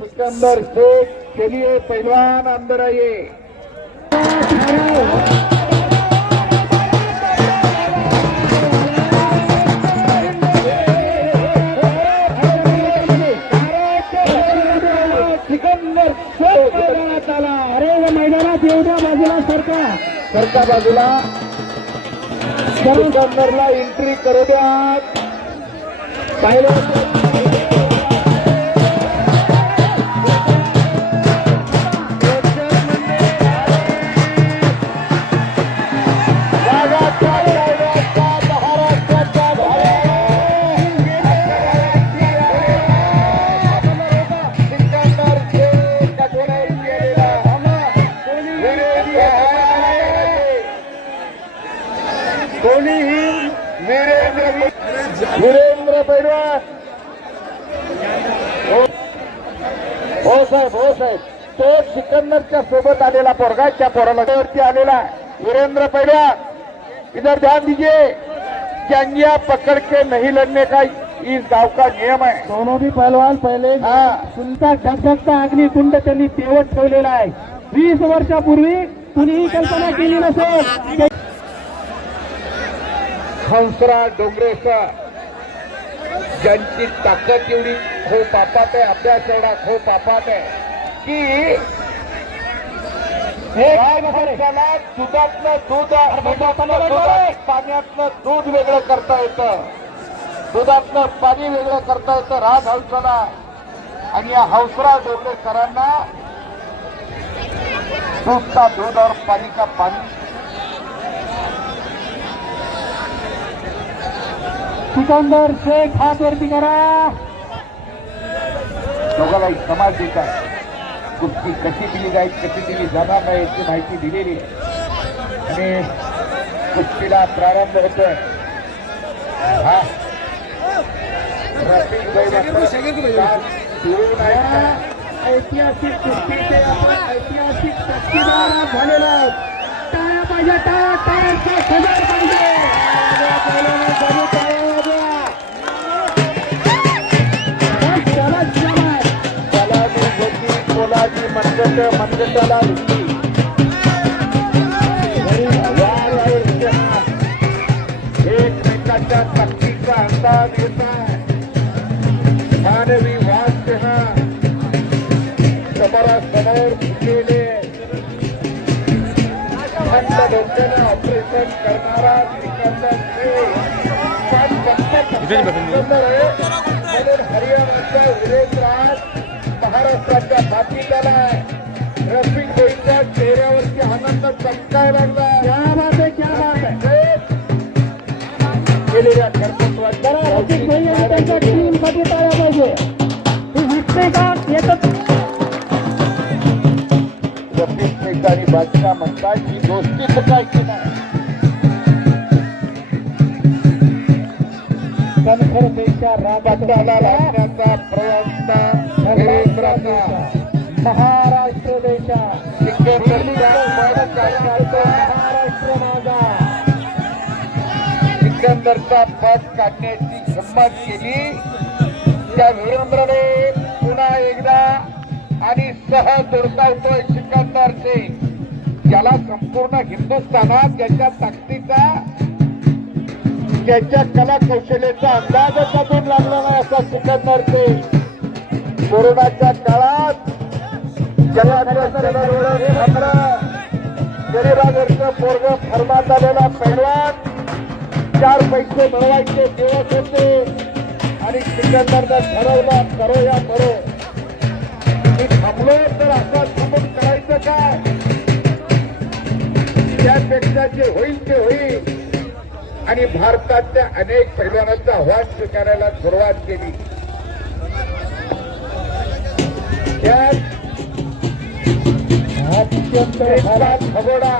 सिकंदर शेख चलिए पहलवान अंदर आइए। सिकंदर शेख आला। अरे मैदानात एवढ्या बाजूला सरका बाजूला सिकंदरला एंट्री करू द्या। पहिले वीरेंद्र पैलवान हो साहेब तो सिकंदरच्या सोबत आलेला पोरगा त्या पोराला वरती आलेला वीरेंद्र पैलवान इधर ध्यान दीजिए। जंगिया पकड़ के नहीं लड़ने का इस गांव का नियम है। दोनों भी पहलवान पहले सुनता ढगढगता अग्निकुंड त्यांनी तेवत ठेवलेला आहे। 20 वर्षापूर्वी कुणीही कल्पना केली नसेल। हंसराज डोंगरेकर ज्यांची ताकद एवढी खोपापात आहे, अभ्यास एवढा खोपापात आहे की दुधातलं दूध पाण्यातलं दूध वेगळं करता येतं, दुधातलं पाणी वेगळं करता येतं राज हंसाला। आणि या हंसराज डोंगरेकरांना दूध का दूध और पानी का पानी। सिकंदर शेख हात वरती करा। दोघांनाही समाज देता कुस्ती कशी दिली जाईल कशी दिली जाणार नाही याची माहिती दिलेली आहे आणि कुस्तीला प्रारंभ होतोय। ऐतिहासिक कुस्तीचे आपण ऐतिहासिक साक्षीदार झालेलो आहोत। टाळ्या पाहिजे, टाळ्यांचा सजग पाहिजे। मनगटाला एकमेकाच्या ताकदीचा अंदाज येत आहे। मानवी वाद समोरासमोर केले थंड डोक्याने ऑपरेशन करणारा सिकंदर म्हणून हरियाणाचा वीरेंद्रराज महाराष्ट्राच्या भातीला आहे। रफिक भाईच्या चेहऱ्यावरती आनंद चमकायला लागला। क्या बात आहे, क्या बात आहे। केलेल्या कर्तृत्वाच्या रफिक भाई आणि त्यांच्या टीमसाठी टाळ्या पाहिजे। ही विकते का येतच रफिक शेख आणि बादशाह म्हणतात ही दोस्ती चुकायची नाही। कणखरतेच्या रागाला लागण्याचा प्रयत्न वीरेंद्राचा महाराष्ट्र देशा महाराष्ट्र माझा सिकंदरचा पद काढण्याची हिंमत केली त्या वीरेंद्रने पुन्हा एकदा आणि सहज धुडकावतोय सिकंदर शेख, ज्याला संपूर्ण हिंदुस्थानात ज्याच्या ताकदीचा ज्याच्या कला कौशल्याचा अंदाजच अजून लागला नाही असा सिकंदर शेख कोरोनाच्या काळात गरीबागरचं पोरग फर्मात आलेला पैलवान 4 पैसे मिळवायचे दिवस होते आणि सिकंदरनं ठरवलं करो या करो। मी थांबलो तर असं थांबून करायचं काय, त्यापेक्षा जे होईल ते होईल। आणि भारतातल्या अनेक पैलवानांचं आव्हान स्वीकारायला सुरुवात केली। त्यात खगोडा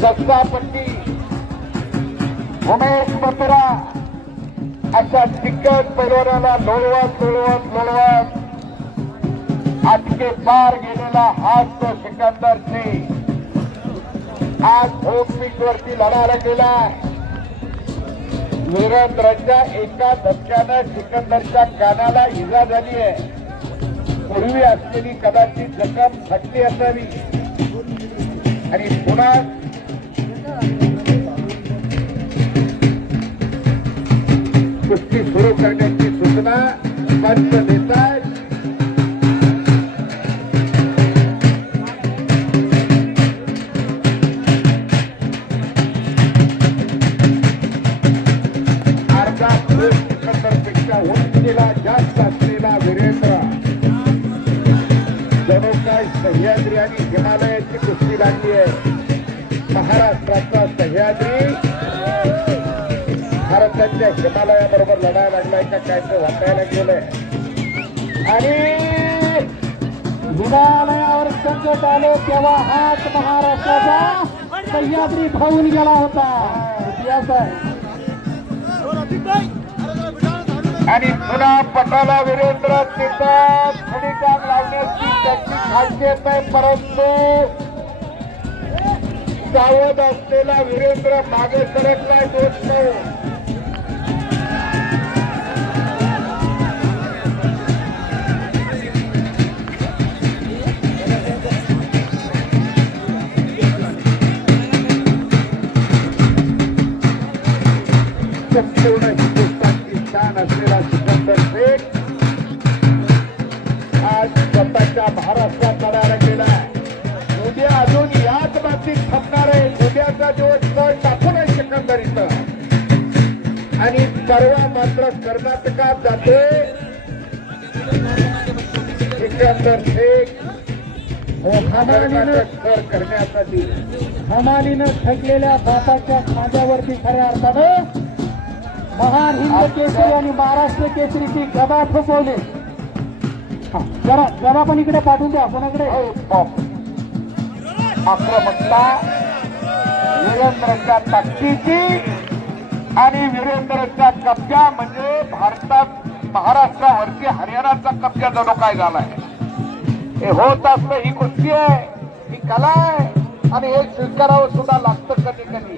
दस्तापट्टी उमेश बत्रा अशा दिग्गज पैलवानाला लोळवत आजके पार गेलेला हाच तो सिकंदर शेख आज भोगपीठ वरती लढायला गेला। वीरेंद्रच्या एका धक्क्यानं सिकंदरच्या कानाला इजा झाली आहे. पूर्वी असलेली कदाचित जखम फाटली असावी आणि पुन्हा कुस्ती सुरू करण्याची सूचना पंच देतात. अर्धा सिकंदरपेक्षा उंचीला जास्त असलेला वीरेंद्र जणू काय सह्याद्री आणि हिमालयाची कुस्ती लागली आहे. महाराष्ट्राचा सह्याद्री भारताच्या हिमालयाबरोबर लढायला लागलाय का काय ते वाटायला गेलंय. आणि हिमालयावर संकट आले तेव्हा हात महाराष्ट्राचा सह्याद्री धावून गेला होता. इतिहास आहे. आणि पुन्हा पटाला वीरेंद्र तिथं खडीकाम लावण्याची त्याची खासियत आहे. परंतु सावध असलेला वीरेंद्र मागे सरकलाय. दोस्त संपूर्ण हिंदुस्थानची शान असलेला सिकंदर शेख आज स्वतःच्या महाराष्ट्रात लढायला गेलाय. उद्या अजून याच बाबतीत थांबणार आहे. उद्याचा दिवस तळ टाकून आहे सिकंदर इथं. आणि परवा मात्र कर्नाटकात जाते सिकंदर शेख कर्नाटक करण्यासाठी. हमालीनं थकलेल्या बापाच्या खांद्यावरती खऱ्या अर्थानं महान हिंद केसरी आणि महाराष्ट्र केसरीची गदा ठोकवली. जरा पण इकडे पाठवून द्या कोणाकडे. आक्रमकता वीरेंद्रच्या ताकदीची आणि वीरेंद्रच्या कब्जा म्हणजे भारतात महाराष्ट्रावरती हरियाणाचा कब्जा जणू काय झालाय. हे होत असलं ही कुस्ती आहे, ही कला आहे आणि हे स्वीकारावं सुद्धा लागतं कधी कधी.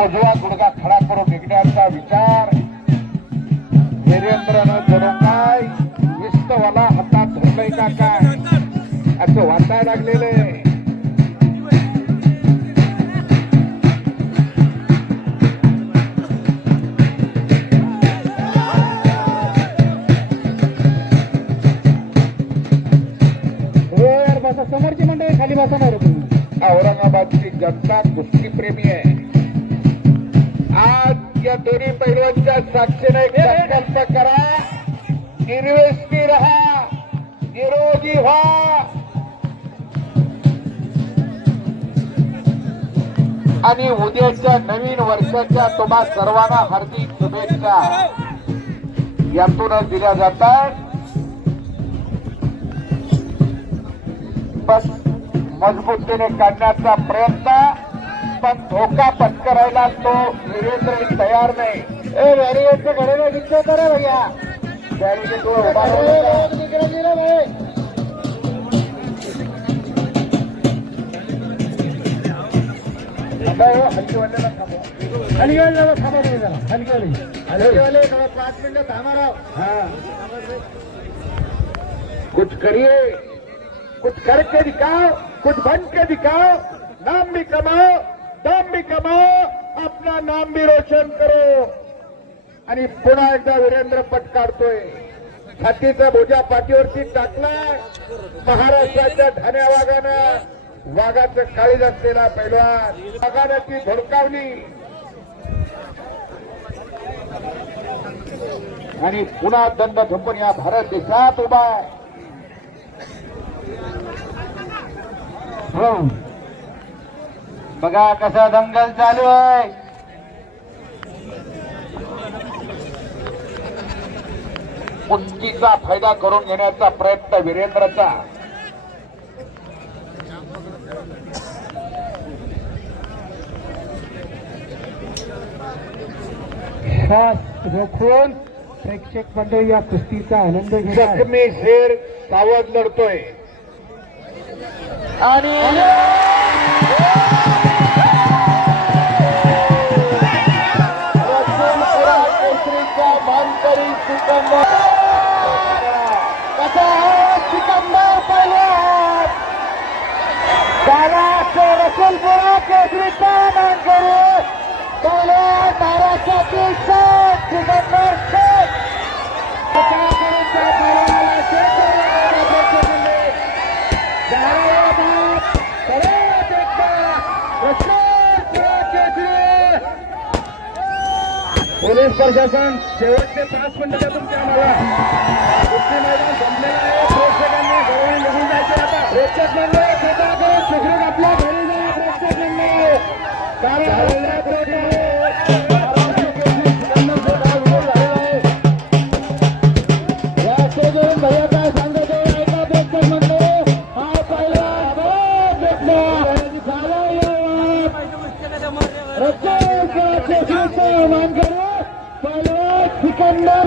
उजवा गुडघा खडा करून निघण्याचा विचार वीरेंद्रनं जणू काय विस्तवाला हातात धरलंय का काय असं वाटायला लागलेलं आहे. समोरची मंडळी खाली बसणार तुम्ही. औरंगाबादची जनता कुस्तीप्रेमी आहे. आज या दोन्ही पैलवानच्या साक्षीने एक संकल्प करा, निर्वेशनी रहा, निरोगी व्हा आणि उद्याच्या नवीन वर्षाच्या तुम्हा सर्वांना हार्दिक शुभेच्छा यातूनच दिल्या जातात. बस मजबूतीने काढण्याचा प्रयत्न, पण धोका पत्करायला तो वीरेंद्र तयार नाही. बॅरिगेटचे घडे विचार करा भैया. बॅरिगेट हलकीवाल्याला थांबवा. हलकीवाल्याला थांबा तुम्ही जरा. हलकीवाले 5 मिनिटं थांबा राव. कुछ करिए, कुछ करके दिखाओ, कुछ बन के दिखाओ. नाम भी कमाओ, दाम भी कमाओ, अपना नाम भी रोशन करो. आणि पुन्हा एकदा वीरेंद्र पट काढतोय. छातीचा बोजा पाठीवरती टाकलाय. महाराष्ट्राच्या ठाण्या वाघानं, वाघाचं काळीज असलेला पैलवान वाघानं ती धडकावली आणि पुन्हा दंड झोपून या भारत देशात उभा आहे. बघा कसा दंगल चालू आहे. कुस्तीचा फायदा करून घेण्याचा प्रयत्न वीरेंद्रचा. श्वास रोखून प्रेक्षक मंडळी या कुस्तीचा आनंद घेतात. जखमी शेर सावध लढतोय आणि रसूलपुरा केसरीचा मानकरी सिकंदर कसा आहे सिकंदर पहिल्या रसूलपुरा केसरीचा मानकरी पहिल्या महाराष्ट्रातील सिकंदर शेख पोलीस प्रशासन शेवटचे 5 मिनिटं द्या तुमच्या आम्हाला कुस्ती मैदान संपलेलं आहे प्रेक्षकांनी घरी निघून जायचे आता प्रेक्षक मंडळ कृपा करून सुखरूप आपल्या घरी जा प्रेक्षक मंडळ भैया काय सांगतो ऐका प्रेक्षक मंडळ हा पहिला मान करू पहिला सिकंदर